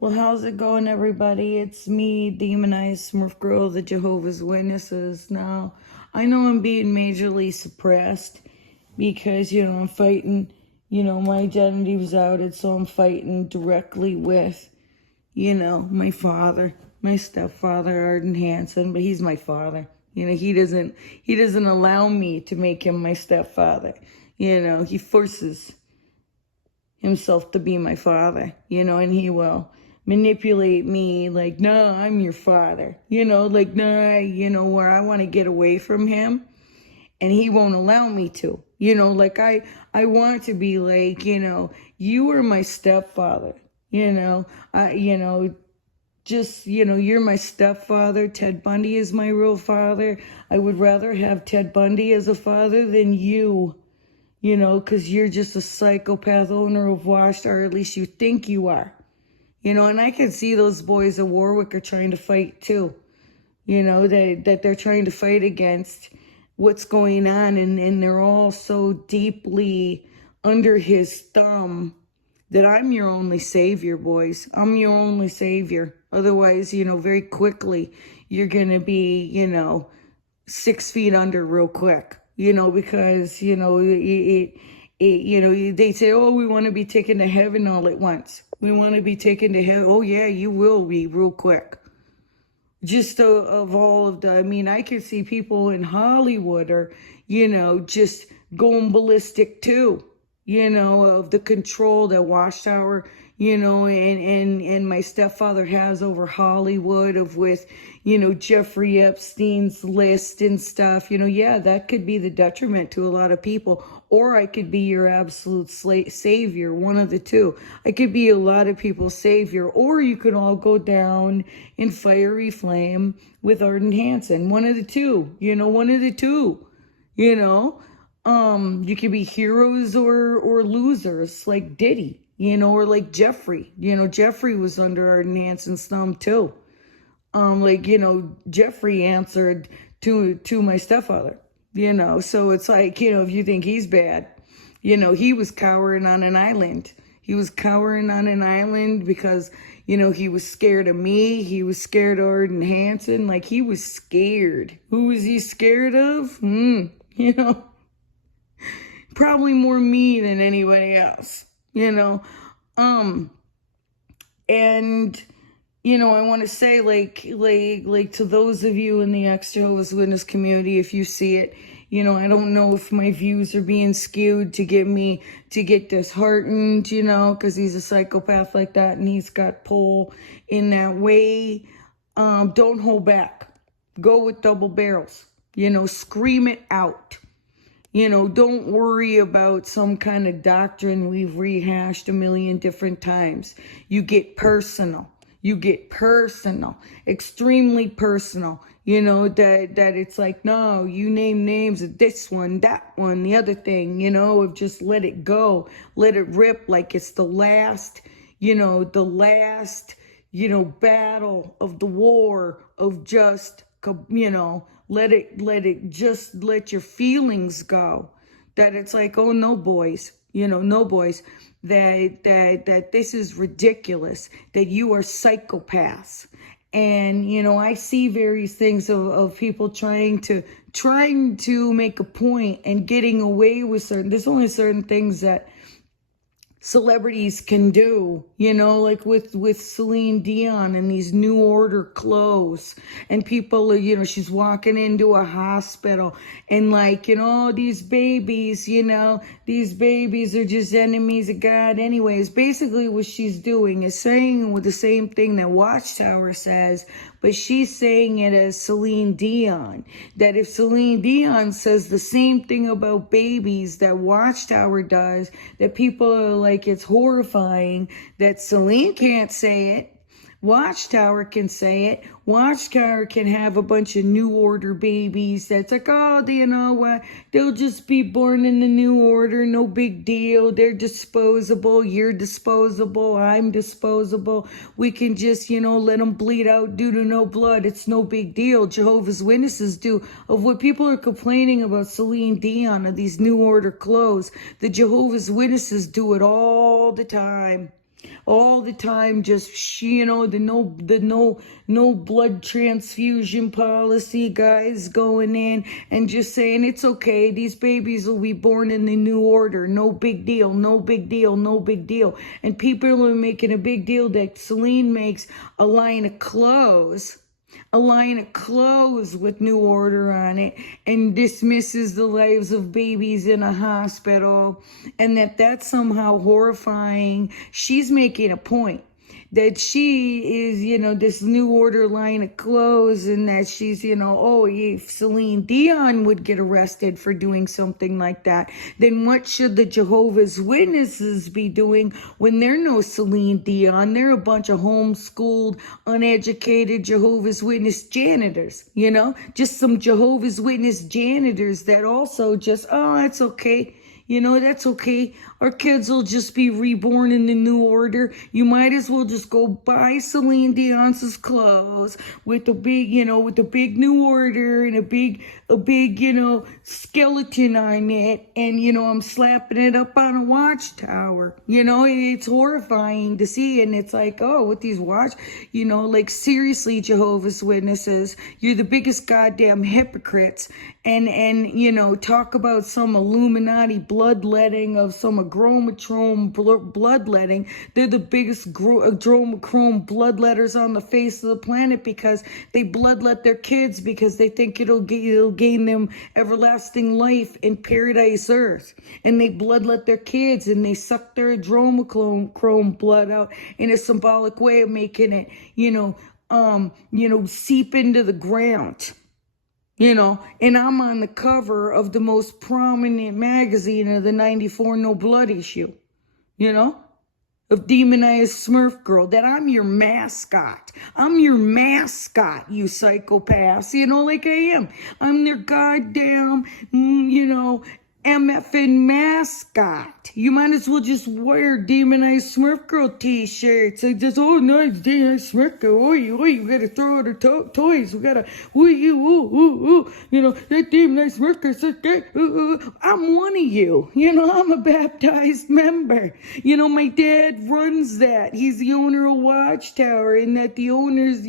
Well, how's it going, everybody? It's me, Demonized Smurf Girl, the Jehovah's Witnesses. Now, I know I'm being majorly suppressed because, I'm fighting, my identity was outed, so I'm fighting directly with, my father, my stepfather, Arden Hanson, but he's my father. He doesn't allow me to make him my stepfather. He forces himself to be my father, and he will manipulate me like, no, I'm your father, like, no, where I want to get away from him and he won't allow me to, like I want to be like, you are my stepfather, you're my stepfather. Ted Bundy is my real father. I would rather have Ted Bundy as a father than you. Because you're just a psychopath owner of WATCHTOWER, or at least you think you are. And I can see those boys at Warwick are trying to fight too. That they're trying to fight against what's going on, and they're all so deeply under his thumb that I'm your only savior, boys. I'm your only savior. Otherwise, very quickly, you're going to be, 6 feet under real quick. Because, they say, oh, we want to be taken to heaven all at once. We want to be taken to heaven. Oh, yeah, you will be real quick. Just of all of I could see people in Hollywood or, just going ballistic too, of the control that WATCHTOWER, and my stepfather has over Hollywood with, Jeffrey Epstein's list and stuff, yeah, that could be the detriment to a lot of people. Or I could be your absolute savior, one of the two. I could be a lot of people's savior, or you could all go down in fiery flame with Arden Hanson, one of the two, one of the two, you could be heroes or losers like Diddy, or like Jeffrey. Jeffrey was under Arden Hanson's thumb too. Jeffrey answered to my stepfather, so it's like, if you think he's bad, he was cowering on an island. He was cowering on an island because, he was scared of me. He was scared of Arden Hanson. Like, he was scared. Who was he scared of? Probably more me than anybody else, and, I want to say, like to those of you in the ex-Jehovah's Witness community, if you see it, I don't know if my views are being skewed to get disheartened, because he's a psychopath like that and he's got pull in that way. Don't hold back. Go with double barrels, scream it out. Don't worry about some kind of doctrine we've rehashed a million different times. You get personal. Extremely personal. That it's like, no, you name names of this one, that one, the other thing, of just let it go, let it rip like it's the last, battle of the war of just, let your feelings go. That it's like, oh, no, boys, no, boys, that this is ridiculous, that you are psychopaths. And, I see various things of people trying to make a point and getting away with there's only certain things that celebrities can do, like with Celine Dion and these New Order clothes, and people are, she's walking into a hospital and like, these babies are just enemies of God anyways. Basically what she's doing is saying with the same thing that WATCHTOWER says, but she's saying it as Celine Dion. That if Celine Dion says the same thing about babies that WATCHTOWER does, that people are like, it's horrifying, that Celine can't say it. WATCHTOWER can say it. WATCHTOWER can have a bunch of New Order babies that's like, oh, you know what? They'll just be born in the New Order. No big deal. They're disposable. You're disposable. I'm disposable. We can just, let them bleed out due to no blood. It's no big deal. Jehovah's Witnesses do. Of what people are complaining about Celine Dion of these New Order clothes, the Jehovah's Witnesses do it all the time. all the time, just, the no blood transfusion policy guys going in and just saying it's okay, these babies will be born in the new order, no big deal, no big deal, no big deal. And people are making a big deal that Celine makes a line of clothes with new order on it, and dismisses the lives of babies in a hospital, and that's somehow horrifying. She's making a point that she is, this new order line of clothes, and that she's, if Celine Dion would get arrested for doing something like that, then what should the Jehovah's Witnesses be doing when they're no Celine Dion? They're a bunch of homeschooled, uneducated Jehovah's Witness janitors, just some Jehovah's Witness janitors that also just, oh, that's okay. That's okay. Our kids will just be reborn in the new order. You might as well just go buy Celine Dion's clothes with the big, with the big new order and a big, skeleton on it. And, I'm slapping it up on a watchtower. It's horrifying to see. And it's like, oh, with these seriously, Jehovah's Witnesses, you're the biggest goddamn hypocrites. And talk about some Illuminati bloodletting of some adrenochrome bloodletting. They're the biggest adrenochrome bloodletters on the face of the planet, because they bloodlet their kids because they think it'll gain them everlasting life in paradise earth. And they bloodlet their kids, and they suck their adrenochrome blood out in a symbolic way of making it, seep into the ground. And I'm on the cover of the most prominent magazine of the 94 No Blood issue, of demonized Smurf girl, that I'm your mascot. I'm your mascot, you psychopaths, like I am. I'm their goddamn, MFN mascot. You might as well just wear demonized Smurf girl t-shirts. Like just, oh, nice, demonized Smurf girl. Oh, you gotta throw out her toys. We gotta, that demonized Smurf girl says, I'm one of you. I'm a baptized member. My dad runs that. He's the owner of Watchtower, and that the owner's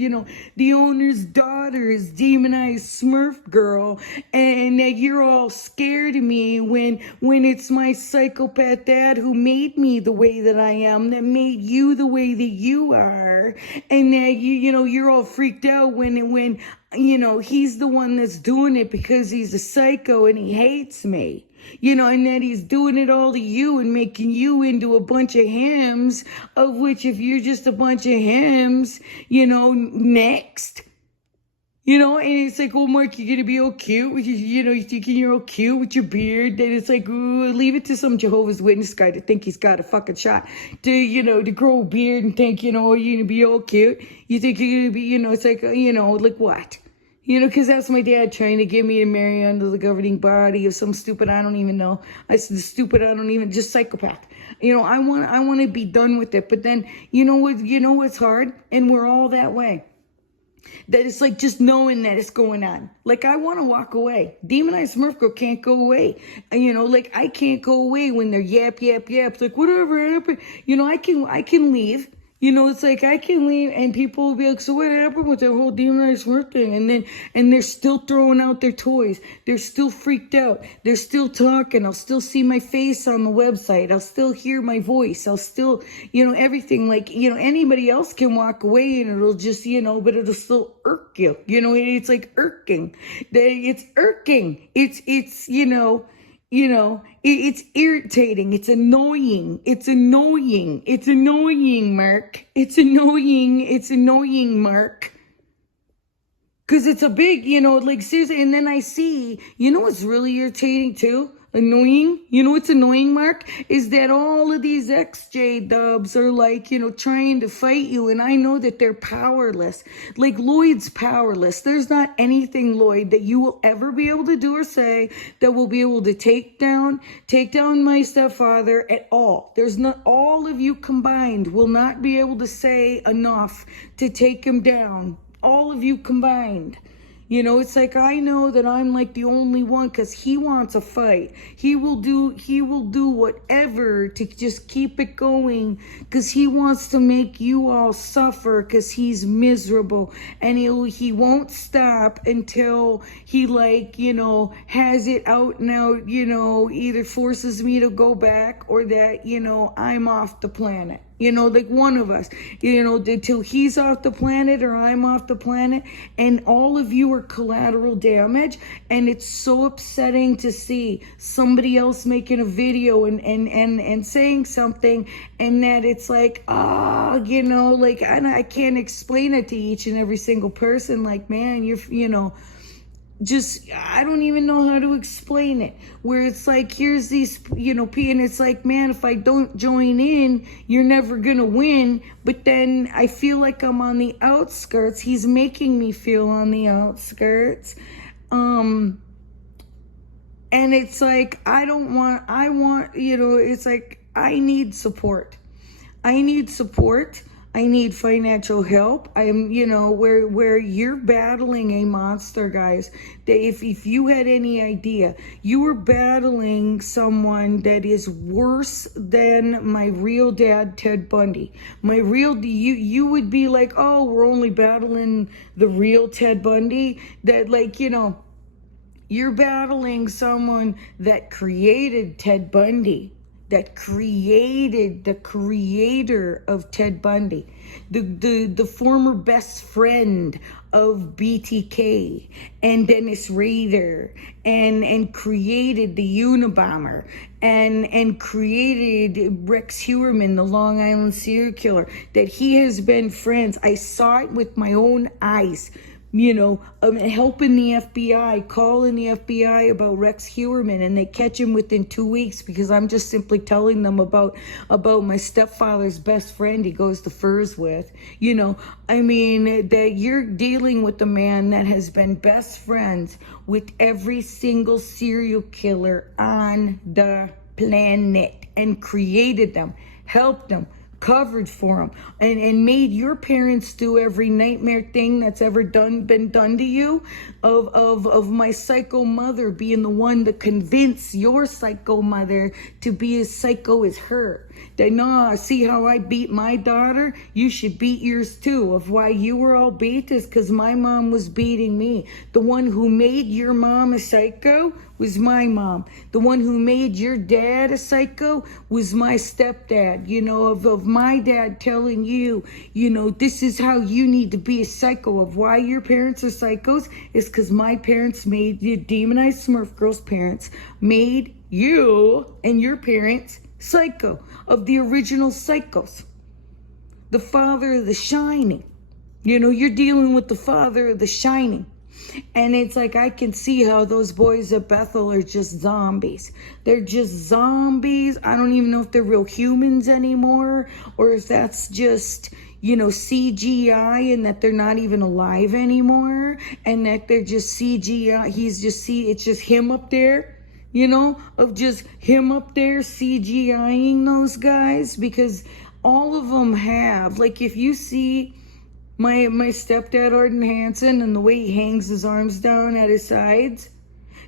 daughter is demonized Smurf girl, and that you're all scared of me when it's my psychopath dad who made me the way that I am, that made you the way that you are, and that you're all freaked out when he's the one that's doing it because he's a psycho and he hates me. And that he's doing it all to you and making you into a bunch of hymns, of which if you're just a bunch of hymns, next. And it's like, oh, Mark, you're going to be all cute. You're thinking you're all cute with your beard. Then it's like, ooh, leave it to some Jehovah's Witness guy to think he's got a fucking shot to grow a beard and think, you're going to be all cute. You think you're going to be, it's like, like what? Because that's my dad trying to get me to marry under the governing body of some stupid, I don't even know. Just psychopath. I want to be done with it. But then, what's hard? And we're all that way. That it's like just knowing that it's going on. Like, I want to walk away. Demonized Smurf girl can't go away. I can't go away when they're yap. It's like, whatever happened. I can leave. It's like I can leave and people will be like, so what happened with that whole demonized Smurf thing? And they're still throwing out their toys. They're still freaked out. They're still talking. I'll still see my face on the website. I'll still hear my voice. I'll still, everything. Like, anybody else can walk away and it'll just, but it'll still irk you. It's like irking. It's irking. It's irritating. It's annoying. It's annoying, Mark. It's annoying, Mark. Because it's a big, seriously. And then I see, what's really irritating too? Annoying. What's annoying, Mark? Is that all of these XJ dubs are like, trying to fight you. And I know that they're powerless. Like Lloyd's powerless. There's not anything, Lloyd, that you will ever be able to do or say that will be able to take down my stepfather at all. There's not, all of you combined will not be able to say enough to take him down. All of you combined. You know, it's like, I know that I'm like the only one, because he wants a fight. He will do whatever to just keep it going, because he wants to make you all suffer, because he's miserable. And he won't stop until he, like, you know, has it out and out, you know, either forces me to go back, or that, you know, I'm off the planet. You know, like one of us, you know, till he's off the planet or I'm off the planet, and all of you are collateral damage. And it's so upsetting to see somebody else making a video and saying something, and that it's like, you know, like, I can't explain it to each and every single person. Like, man, you know, just, I don't even know how to explain it, where it's like, here's these, you know, and it's like, man, if I don't join in, you're never gonna win. But then I feel like I'm on the outskirts. He's making me feel on the outskirts. And it's like, I want, you know, it's like, I need support. I need financial help. I'm, you know, where you're battling a monster, guys. That if you had any idea, you were battling someone that is worse than my real dad, Ted Bundy. You would be like, oh, we're only battling the real Ted Bundy. That, like, you know, you're battling someone that created Ted Bundy. That created the creator of Ted Bundy, the former best friend of BTK and Dennis Rader, and created the Unabomber, and created Rex Heuermann, the Long Island serial killer. That he has been friends. I saw it with my own eyes. You know, helping the FBI, calling the FBI about Rex Heuermann, and they catch him within 2 weeks, because I'm just simply telling them about my stepfather's best friend he goes to furs with. You know, I mean, that you're dealing with a man that has been best friends with every single serial killer on the planet, and created them, helped them, covered for them, and made your parents do every nightmare thing that's ever been done to you, of my psycho mother being the one to convince your psycho mother to be as psycho as her. That, no, see how I beat my daughter? You should beat yours too. Of why you were all beat is because my mom was beating me. The one who made your mom a psycho was my mom. The one who made your dad a psycho was my stepdad. You know, of my dad telling you, you know, this is how you need to be a psycho. Of why your parents are psychos is because my parents made you, demonized Smurf girl's parents made you and your parents psycho, of the original psychos. The father of The Shining. You know, you're dealing with the father of The Shining. And it's like, I can see how those boys at Bethel are just zombies. They're just zombies. I don't even know if they're real humans anymore, or if that's just, you know, CGI, and that they're not even alive anymore, and that they're just CGI. It's just him up there. You know, of just him up there CGIing those guys, because all of them have, like, if you see my stepdad Arden Hanson and the way he hangs his arms down at his sides,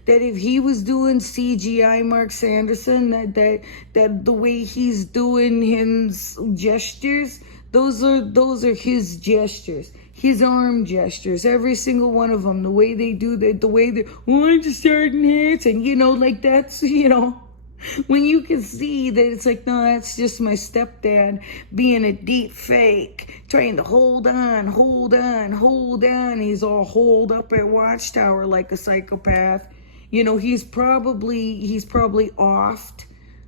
that if he was doing CGI Mark Sanderson, that the way he's doing his gestures, those are his gestures. His arm gestures, every single one of them, the way they do the way they, I'm just starting hits, and you know, like, that's, you know, when you can see that it's like, no, that's just my stepdad being a deep fake, trying to hold on. He's all holed up at Watchtower like a psychopath. You know, he's probably offed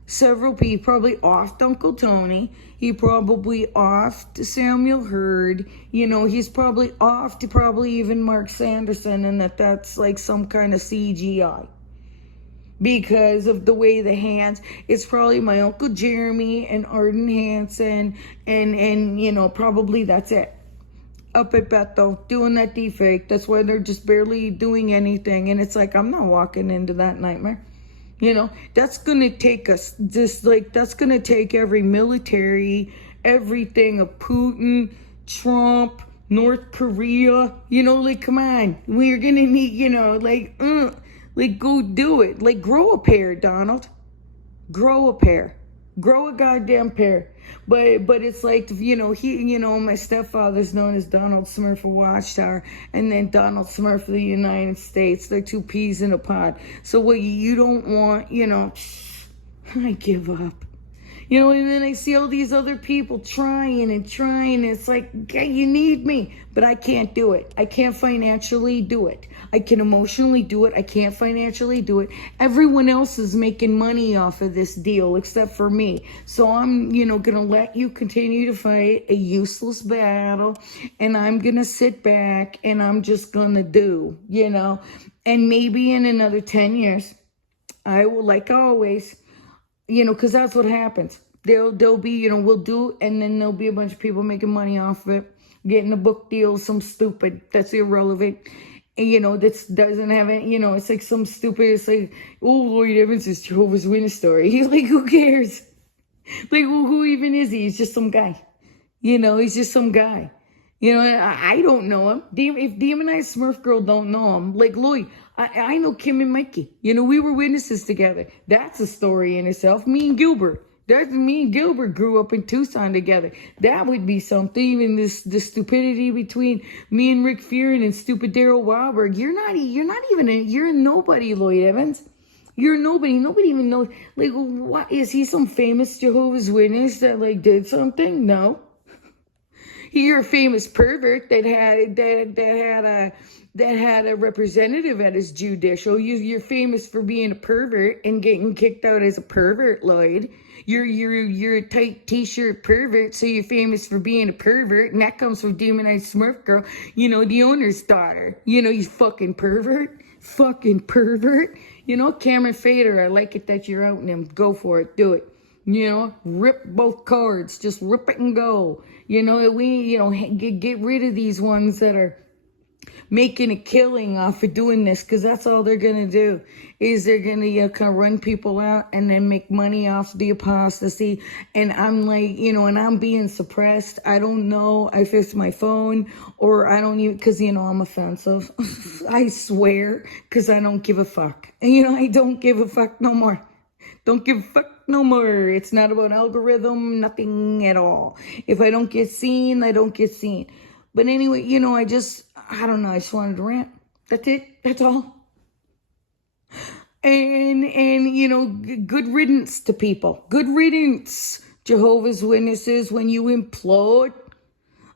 several people, probably offed Uncle Tony. He probably offed Samuel Hurd. You know, he's probably offed probably even Mark Sanderson, and that's like some kind of CGI. Because of the way the hands, it's probably my Uncle Jeremy and Arden Hanson, and you know, probably that's it. Up at Bethel, doing that defake. That's why they're just barely doing anything. And it's like, I'm not walking into that nightmare. You know, that's going to take us, just like, that's going to take every military, everything of Putin, Trump, North Korea, like, come on, we're gonna need, like, go do it. Like, grow a pair, Donald. Grow a pair. Grow a goddamn pair. But it's like, my stepfather's known as Donald Smurf of Watchtower, and then Donald Smurf of the United States. They're two peas in a pod. So what you don't want, I give up. And then I see all these other people trying and trying. It's like, okay, you need me, but I can't do it. I can't financially do it. I can emotionally do it. I can't financially do it. Everyone else is making money off of this deal except for me. So I'm, going to let you continue to fight a useless battle, and I'm going to sit back and I'm just going to do, and maybe in another 10 years, I will, like always, because that's what happens. They'll be, we'll do it, and then there'll be a bunch of people making money off of it, getting a book deal, some stupid, that's irrelevant, and, that doesn't have any, it's like some stupid, it's like, oh, Lloyd Evans is Jehovah's Witness story. He's like, who cares? Like, well, who even is he? He's just some guy. He's just some guy. I don't know him. If Demonized Smurf Girl don't know him, like Lloyd, I know Kim and Mikey. We were witnesses together. That's a story in itself. Me and Gilbert grew up in Tucson together. That would be something. Even the stupidity between me and Rick Fearon and stupid Daryl Wahlberg. You're a nobody, Lloyd Evans. You're nobody. Nobody even knows. Like, what is he? Some famous Jehovah's Witness that like did something? No. You're a famous pervert that had a representative at his judicial. You're famous for being a pervert and getting kicked out as a pervert, Lloyd. You're a tight t-shirt pervert, so you're famous for being a pervert, and that comes from Demonized Smurf Girl, the owner's daughter. You fucking pervert. Fucking pervert. Cameron Fader, I like it that you're out in him. Go for it. Do it. Rip both cards. Just rip it and go. Get rid of these ones that are making a killing off of doing this, because that's all they're going to do, is they're going to kind of run people out and then make money off the apostasy. And I'm like, and I'm being suppressed. I don't know if it's my phone or I don't even, because, I'm offensive. I swear, because I don't give a fuck. And, I don't give a fuck no more. Don't give a fuck no more. It's not about algorithm, nothing at all. If I don't get seen, I don't get seen. But anyway, I don't know, I just wanted to rant. That's it. That's all. And good riddance to people. Good riddance, Jehovah's Witnesses, when you implode.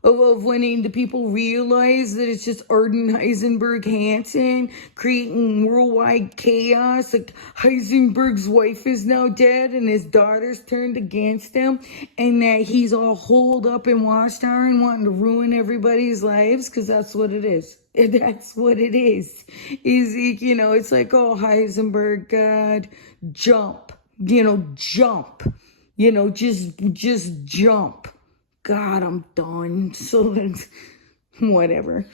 Of when the people realize that it's just Arden, Heisenberg, Hanson creating worldwide chaos. Like, Heisenberg's wife is now dead and his daughter's turned against him, and that he's all holed up in Watchtower and wanting to ruin everybody's lives, because that's what it is. That's what it is. It's like, oh, Heisenberg, God, jump. Jump. Just jump. God, I'm done. So, whatever.